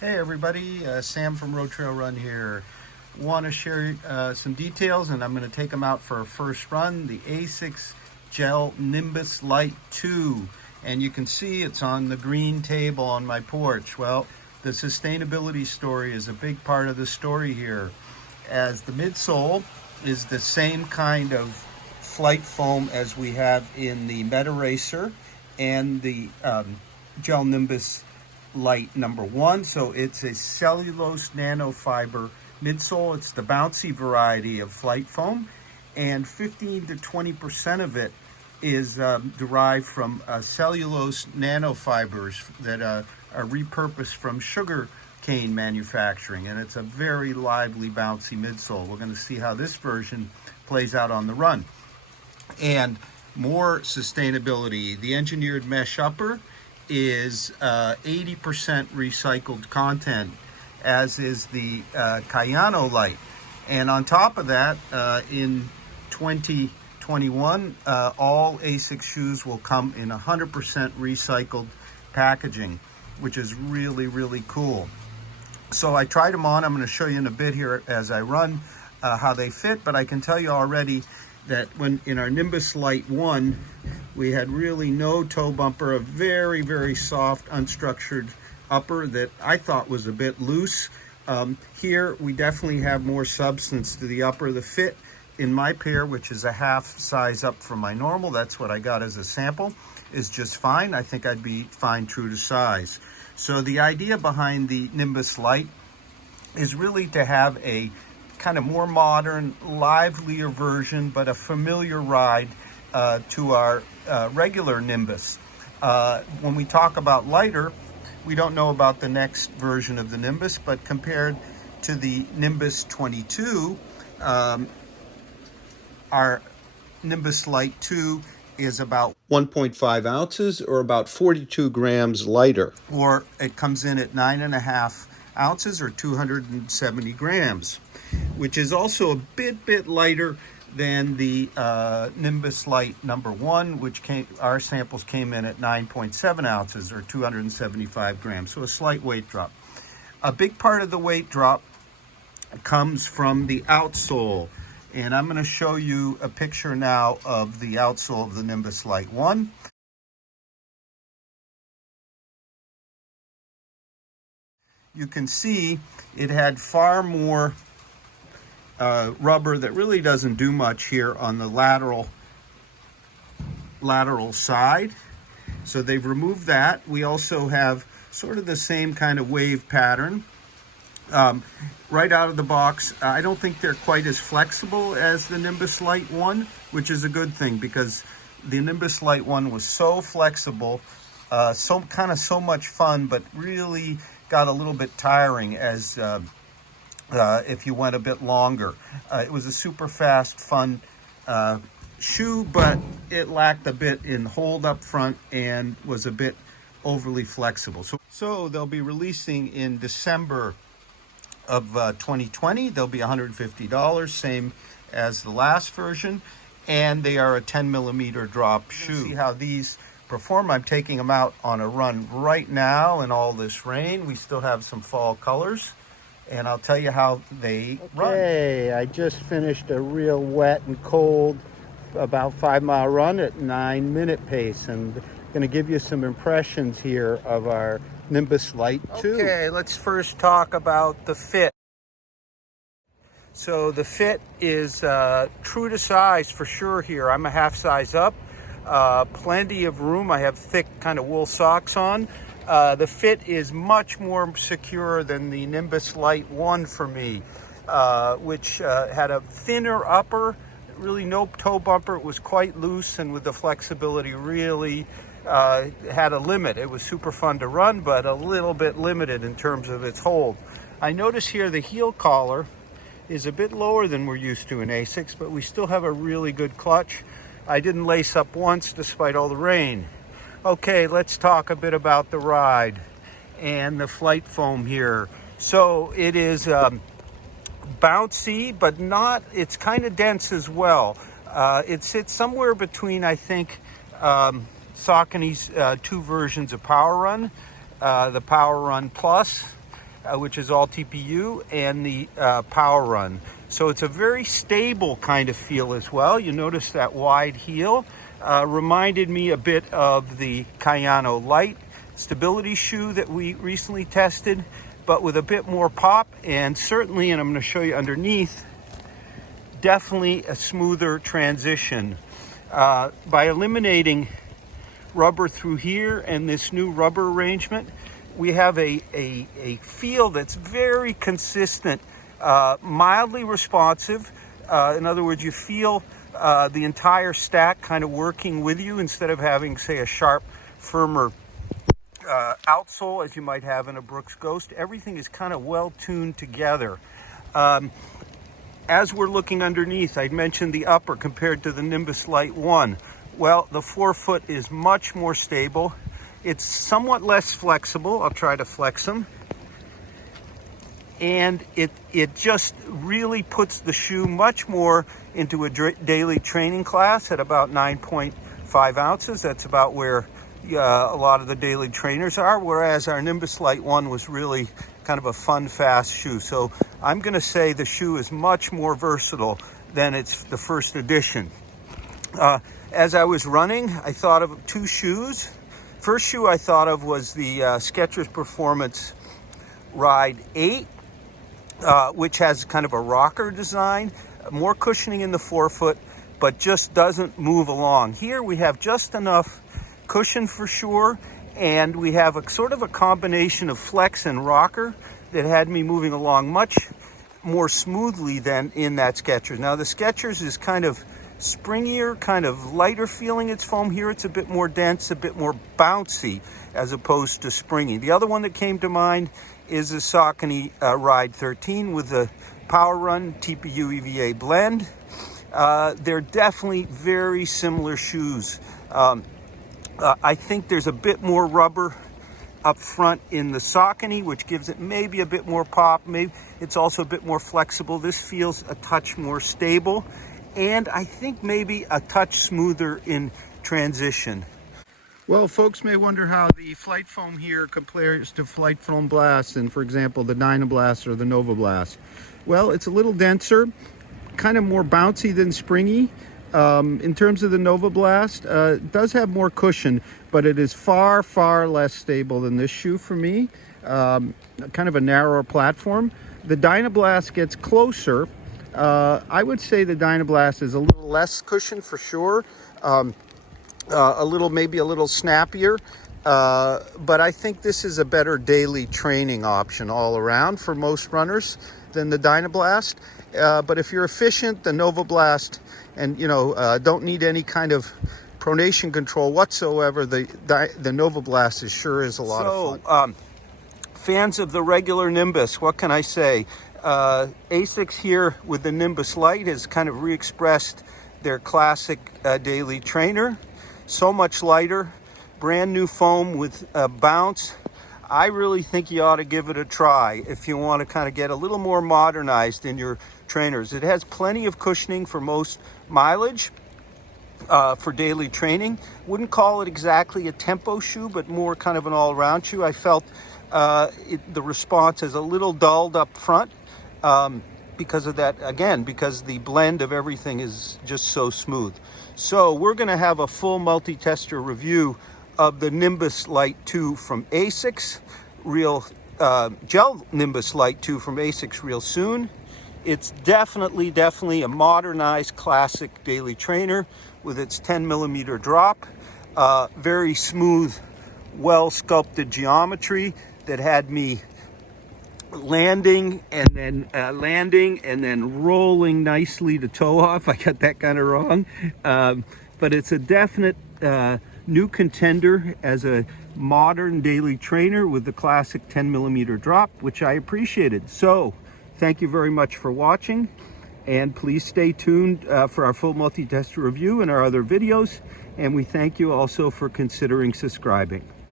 Hey everybody, Sam from RoadTrailRun here. Want to share some details, and I'm going to take them out for a first run. The ASICS GEL-Nimbus Lite 2, and you can see it's on the green table on my porch. Well, the sustainability story is a big part of the story here, as the midsole is the same kind of flight foam as we have in the Meta Racer and the GEL-Nimbus Lite number 1. So it's a cellulose nanofiber midsole. It's the bouncy variety of flight foam, and 15 to 20% of it is derived from cellulose nanofibers that are repurposed from sugar cane manufacturing, and it's a very lively, bouncy midsole. We're going to see how this version plays out on the run. And more sustainability, the engineered mesh upper is 80% recycled content, as is the Kayano Lite. And on top of that, in 2021, all ASICS shoes will come in 100% recycled packaging, which is really, really cool. So I tried them on. I'm going to show you in a bit here as I run how they fit, but I can tell you already that when in our Nimbus Lite 1, we had really no toe bumper, a very, very soft, unstructured upper that I thought was a bit loose. Here, we definitely have more substance to the upper. The fit in my pair, which is a half size up from my normal, that's what I got as a sample, is just fine. I think I'd be fine true to size. So the idea behind the Nimbus Lite is really to have a kind of more modern, livelier version, but a familiar ride to our regular Nimbus. When we talk about lighter, we don't know about the next version of the Nimbus, but compared to the Nimbus 22, our Nimbus Lite 2 is about 1.5 ounces, or about 42 grams lighter. Or it comes in at 9.5 ounces, or 270 grams, which is also a bit lighter than the Nimbus Lite number 1, which our samples came in at 9.7 ounces, or 275 grams, so a slight weight drop. A big part of the weight drop comes from the outsole, and I'm going to show you a picture now of the outsole of the Nimbus Lite 1. You can see it had far more rubber that really doesn't do much here on the lateral side. So they've removed that. We also have sort of the same kind of wave pattern. Right out of the box, I don't think they're quite as flexible as the Nimbus Lite 1, which is a good thing, because the Nimbus Lite 1 was so flexible, so much fun, but really got a little bit tiring as if you went a bit longer. It was a super fast, fun shoe, but it lacked a bit in hold up front and was a bit overly flexible. So they'll be releasing in December of 2020. They'll be $150, same as the last version, and they are a 10 millimeter drop shoe. See how these perform. I'm taking them out on a run right now in all this rain. We still have some fall colors, and I'll tell you how they run. Okay, I just finished a real wet and cold, about 5-mile run at 9-minute pace, and going to give you some impressions here of our Nimbus Lite 2. Okay, let's first talk about the fit. So the fit is true to size for sure here. I'm a half size up. Plenty of room. I have thick kind of wool socks on. The fit is much more secure than the Nimbus Lite 1 for me, which had a thinner upper, really no toe bumper. It was quite loose, and with the flexibility really had a limit. It was super fun to run, but a little bit limited in terms of its hold. I notice here the heel collar is a bit lower than we're used to in ASICS, but we still have a really good clutch. I didn't lace up once despite all the rain. Okay, let's talk a bit about the ride and the flight foam here. So it is bouncy, but not, it's kind of dense as well. It sits somewhere between, I think, Saucony's two versions of PowerRun, the PowerRun Plus which is all TPU, and the Power Run. So it's a very stable kind of feel as well. You notice that wide heel reminded me a bit of the Kayano Lite stability shoe that we recently tested, but with a bit more pop, and certainly, and I'm going to show you underneath, definitely a smoother transition. By eliminating rubber through here and this new rubber arrangement, we have a feel that's very consistent, mildly responsive. In other words, you feel the entire stack kind of working with you instead of having, say, a sharp, firmer outsole as you might have in a Brooks Ghost. Everything is kind of well tuned together. As we're looking underneath, I mentioned the upper compared to the Nimbus Lite 1. Well, the forefoot is much more stable. It's somewhat less flexible. I'll try to flex them. And it just really puts the shoe much more into a daily training class at about 9.5 ounces. That's about where a lot of the daily trainers are, whereas our Nimbus Lite 1 was really kind of a fun, fast shoe. So I'm going to say the shoe is much more versatile than it's the first edition. As I was running, I thought of two shoes. First shoe I thought of was the Skechers Performance Ride 8, which has kind of a rocker design, more cushioning in the forefoot, but just doesn't move along. Here we have just enough cushion for sure, and we have a sort of a combination of flex and rocker that had me moving along much more smoothly than in that Skechers. Now the Skechers is kind of springier, kind of lighter feeling its foam. Here it's a bit more dense, a bit more bouncy as opposed to springy. The other one that came to mind is the Saucony Ride 13 with the Power Run TPU EVA blend. They're definitely very similar shoes. I think there's a bit more rubber up front in the Saucony, which gives it maybe a bit more pop. Maybe it's also a bit more flexible. This feels a touch more stable, and I think maybe a touch smoother in transition. Well, folks may wonder how the Flight Foam here compares to Flight Foam Blast and, for example, the Dynablast or the Nova Blast. Well, it's a little denser, kind of more bouncy than springy. In terms of the Nova Blast, it does have more cushion, but it is far, far less stable than this shoe for me. Kind of a narrower platform. The Dynablast gets closer. I would say the Dynablast is a little less cushion for sure. Maybe a little snappier. But I think this is a better daily training option all around for most runners than the Dynablast. But if you're efficient, the Nova Blast, and don't need any kind of pronation control whatsoever, the Nova Blast is a lot of fun. Fans of the regular Nimbus, what can I say? ASICS here with the Nimbus Lite has kind of re-expressed their classic daily trainer. So much lighter, brand new foam with bounce. I really think you ought to give it a try if you want to kind of get a little more modernized in your trainers. It has plenty of cushioning for most mileage for daily training. Wouldn't call it exactly a tempo shoe, but more kind of an all-around shoe. I felt the response is a little dulled up front because of that, again, because the blend of everything is just so smooth. So we're going to have a full multi-tester review of the Nimbus Lite 2 from ASICS, Gel Nimbus Lite 2 from ASICS real soon. It's definitely a modernized classic daily trainer with its 10mm drop, very smooth, well sculpted geometry that had me landing and then rolling nicely to toe off. I got that kind of wrong, but it's a definite new contender as a modern daily trainer with the classic 10mm drop, which I appreciated. So thank you very much for watching, and please stay tuned for our full multi-tester review and our other videos, and we thank you also for considering subscribing.